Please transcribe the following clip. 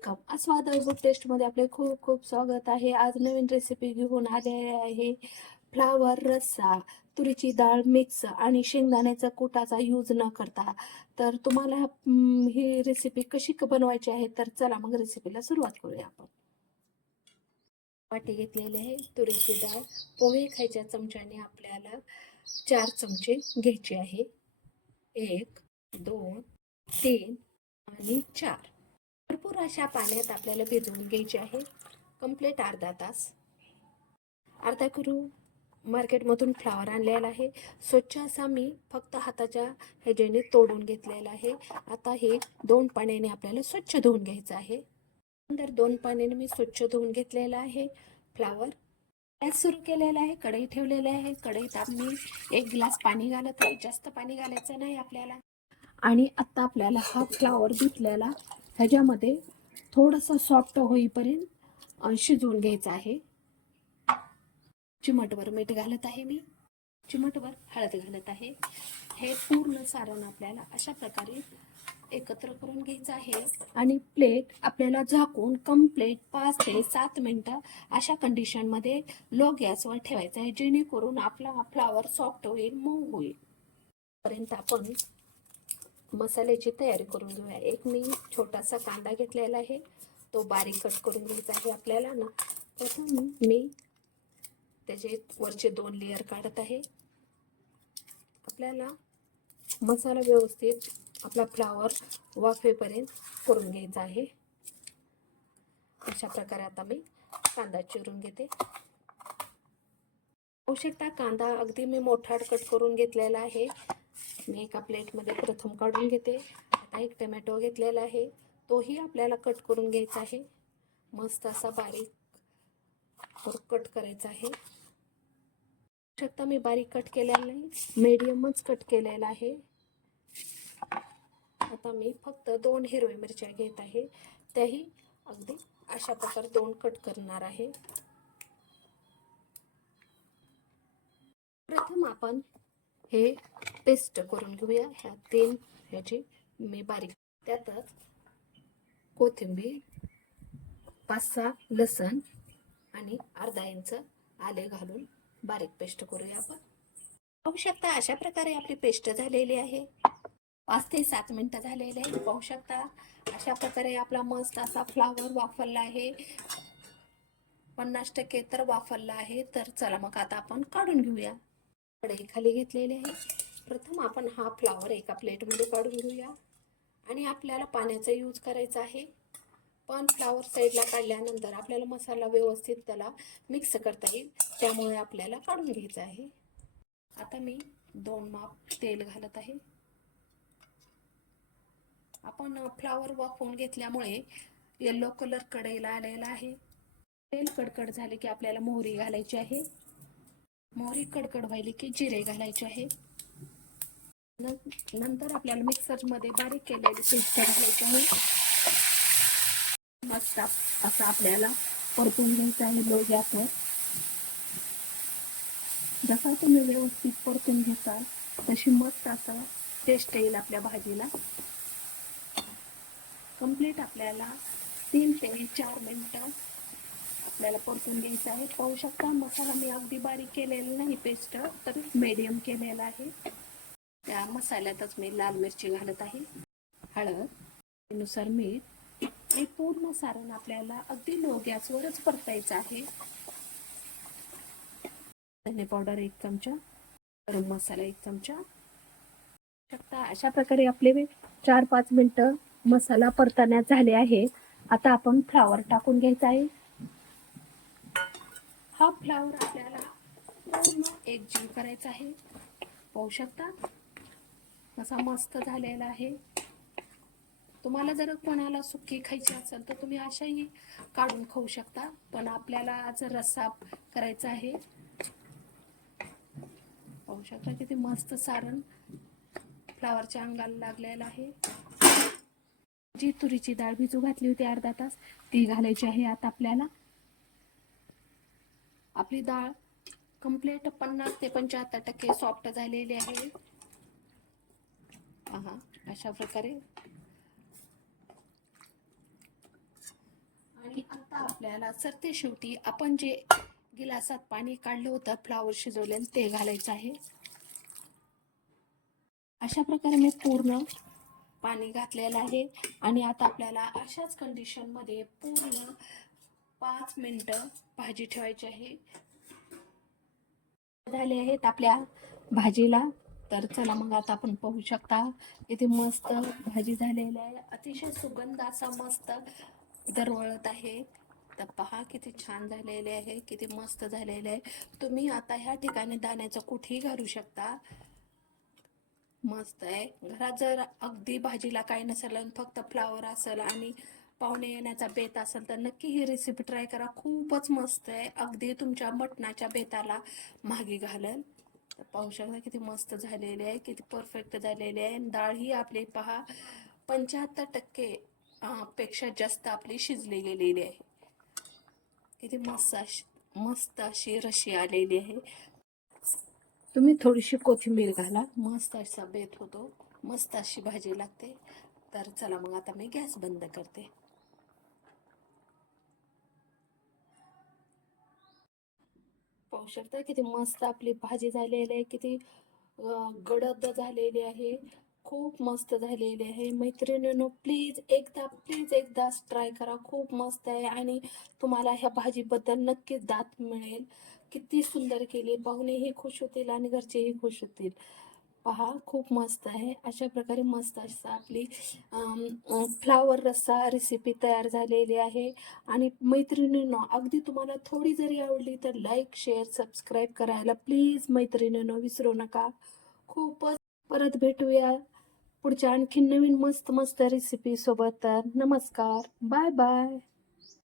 Welcome अस्वाद good टेस्टमध्ये आपले खूप खूप स्वागत आहे. आज नवीन रेसिपी घेऊन आले आहे. फ्लावर रस्सा तुरीची डाळ मिक्स आणि शेंगदाण्याचा कुटाचा यूज न करता. तर तुम्हाला ही रेसिपी कशी क- बनवायची आहे? तर चला मग रेसिपीला सुरुवात करूया आपण. वाटी घेतलेली आहे तुरीची डाळ. पोहे खायच्या चमच्याने आपल्याला चार चमचे घ्यायचे आहे. एक दोन तीन आणि चार. अशा पाण्यात आपल्याला भिजवून घ्यायचे आहे. कंप्लीट अर्धा तास. अर्धा करू. मार्केटमधून फ्लावर आणलेला आहे. स्वच्छ असा मी फक्त हाताच्या ह्याच्याने तोडून घेतलेला आहे. आता हे दोन पाण्याने आपल्याला स्वच्छ धुवून घ्यायचं आहे. नंतर दोन पाण्याने मी स्वच्छ धुवून घेतलेला आहे. फ्लावर गॅस सुरू केलेला आहे. कढई ठेवलेली आहे. कढईत मी एक ग्लास पाणी घालत आहे. जास्त पाणी घालायचं नाही आपल्याला. आणि आत्ता आपल्याला हा फ्लावर धुतलेला ह्याच्यामध्ये थोडंसं सॉफ्ट होईपर्यंत शिजवून घ्यायचं आहे. चिमटवर मीठ घालत आहे मी. चिमटवर हळद घालत आहे. हे पूर्ण सारण आपल्याला अशा प्रकारे एकत्र करून घ्यायचं आहे. आणि प्लेट आपल्याला झाकून कम्प्लेट पाच ते सात मिनटं अशा कंडिशनमध्ये लो गॅसवर ठेवायचं आहे जेणेकरून आपला फ्लावर सॉफ्ट होईल मऊ होईल. पर्यंत आपण मसाल्याची तयारी करून घेऊया. एक मी छोटासा कांदा घेतलेला आहे. तो बारीक कट करून घ्यायचा आहे आपल्याला ना. प्रथम मी त्याचे वरचे दोन लेअर काढत आहे. आपल्याला मसाला व्यवस्थित आपला फ्लावर वाफेपर्यंत करून घ्यायचा आहे. अशा प्रकारे आता मी कांदा चिरून घेते. आवश्यकता कांदा अगदी मी मोठाड कट करून घेतलेला आहे. मी एका प्लेटमध्ये प्रथम काढून घेते. आता एक टमॅटो घेतलेला आहे. तोही आपल्याला कट करून घ्यायचा आहे. मस्त असा बारीक कट करायचा आहे. शकता मी बारीक कट केलेला नाही मीडियमच कट केलेला आहे. आता मी फक्त दोन हिरव्या मिरच्या घेत आहे. त्याही अगदी अशा प्रकारे दोन कट करणार आहे. प्रथम आपण हे पेस्ट करून घेऊया. ह्या तीन ह्याची मी बारीक त्यातच कोथिंबीर पाच सहा लसण आणि अर्धा इंच आले घालून बारीक पेस्ट करूया आपण. पाहू शकता अशा प्रकारे आपली पेस्ट झालेली आहे. पाच ते सात मिनटं झालेले आहे पाहू शकता अशा प्रकारे आपला मस्त असा फ्लावर वाफरला आहे. पन्नास टक्के तर वाफरला आहे. तर चला मग आता आपण काढून घेऊया. कढई खाली घेतलेली आहे. प्रथम आपण हा फ्लावर एका प्लेटमध्ये काढून घेऊया. आणि आपल्याला पाण्याचा यूज करायचा आहे. पण फ्लावर साईडला काढल्यानंतर आपल्याला मसाला व्यवस्थित त्याला मिक्स करता येईल. त्यामुळे आपल्याला काढून घ्यायचा आहे. आता मी दोन माप तेल घालत आहे. आपण फ्लावर वाफवून घेतल्यामुळे येल्लो कलर कढईला आलेला आहे. तेल कडकड झाले की आपल्याला मोहरी घालायची आहे. मोहरी कडकड व्हायली की जिरे घालायचे आहे. नंतर आपल्याला मिक्सरमध्ये बारीक केलेली पेस्ट घालायची आहे. मस्त असं आपल्याला परतून घ्यायचं आहे लो गॅसवर जसा तुम्ही व्यवस्थित परतून घेसाल तशी मस्त असं टेस्ट येईल आपल्या भाजीला. कंप्लीट आपल्याला तीन ते चार मिनटं आपल्याला परतून घ्यायचं आहे. पाहू शकता मसाला मी अगदी बारीक केलेला नाही पेस्ट तर मीडियम केलेला आहे. त्या मसाल्यातच मी लाल मिरची घालत आहे. हळदनुसार मीठ. हे पूर्ण सारण आपल्याला अगदी लो गॅसवरच परतायचं आहे. धने पावडर एक चमचा गरम मसाला एक चमचा. शकता अशा प्रकारे आपले चार पाच मिनटं मसाला परतण्यात झाले आहे. आता आपण फ्लावर टाकून घ्यायचा आहे. हा फ्लावर आपल्याला पूर्ण एकजीव करायचा आहे. पाहू शकता? असा मस्त झालेला आहे. तुम्हाला जर कोणाला सुकी खायची असेल तर तुम्ही अशाही काढून खाऊ शकता. पण आपल्याला आज रस्सा करायचा आहे. पाहू शकता किती मस्त सारण फ्लावरच्या अंगाला लागलेलं आहे. जी तुरीची डाळ भिजू घातली होती अर्धा तास ती घालायची आहे आता आपल्याला. आपली डाळ कंप्लीट पन्नास ते पंच्याहत्तर टक्के सॉफ्ट झालेली आहे. पहा अशा प्रकारे. आपल्याला सरते शेवटी आपण जे गिलासात पाणी काढलं होतं फ्लावर शिजवले ते घालायचं आहे. अशा प्रकारे मी पूर्ण पाणी घातलेलं आहे. आणि आता आपल्याला अशाच कंडिशनमध्ये पूर्ण पाच मिनटं भाजी ठेवायची आहे. झाले आहेत आपल्या भाजीला. तर चला मग आता आपण पाहू शकता इथे मस्त भाजी झालेली आहे. अतिशय सुगंध असा मस्त दरवळत आहे. तर पहा किती छान झालेले आहे किती मस्त झालेले आहे. तुम्ही आता ह्या ठिकाणी दाण्याचं कुठेही घालू शकता. मस्त आहे. घरात जर अगदी भाजीला काही नसेल आणि फक्त फ्लावर असेल आणि पाहुणे येण्याचा बेत असेल तर नक्की ही रेसिपी ट्राय करा. खूपच मस्त आहे. अगदी तुमच्या मटणाच्या बेताला मागे घालेल पाहू शकता किती मस्त झालेले आहे किती परफेक्ट झालेले आहे. आणि डाळ ही आपली पहा पंच्याहत्तर टक्के पेक्षा जास्त आपली शिजली गेलेली आहे. किती मस्त अशी मस्त अशी रशी आलेली आहे. तुम्ही थोडीशी कोथिंबीर घाला. मस्त असा बेत होतो. मस्त अशी भाजी लागते. तर चला मग आता मी गॅस बंद करते. पाहू शकता. किती मस्त आपली भाजी झालेली आहे. किती गडद झालेली आहे. खूप मस्त झालेली आहे. मैत्रिणीनो प्लीज एकदा प्लीज एकदा ट्राय करा. खूप मस्त आहे. आणि तुम्हाला ह्या भाजीबद्दल नक्कीच दात मिळेल. किती सुंदर केली. पाहुणेही खुश होतील आणि घरचेही खुश होतील. पहा खूप मस्त आहे. अशा प्रकारे मस्त असं आपली फ्लावर रस्सा रेसिपी तयार झालेली आहे. आणि मैत्रिणींनो अगदी तुम्हाला थोडी जरी आवडली तर लाईक शेअर सबस्क्राईब करायला प्लीज मैत्रिणींनो विसरू नका. खूपच परत भेटूया पुढच्या आणखीन नवीन मस्त मस्त रेसिपी सोबत. तर नमस्कार. Bye bye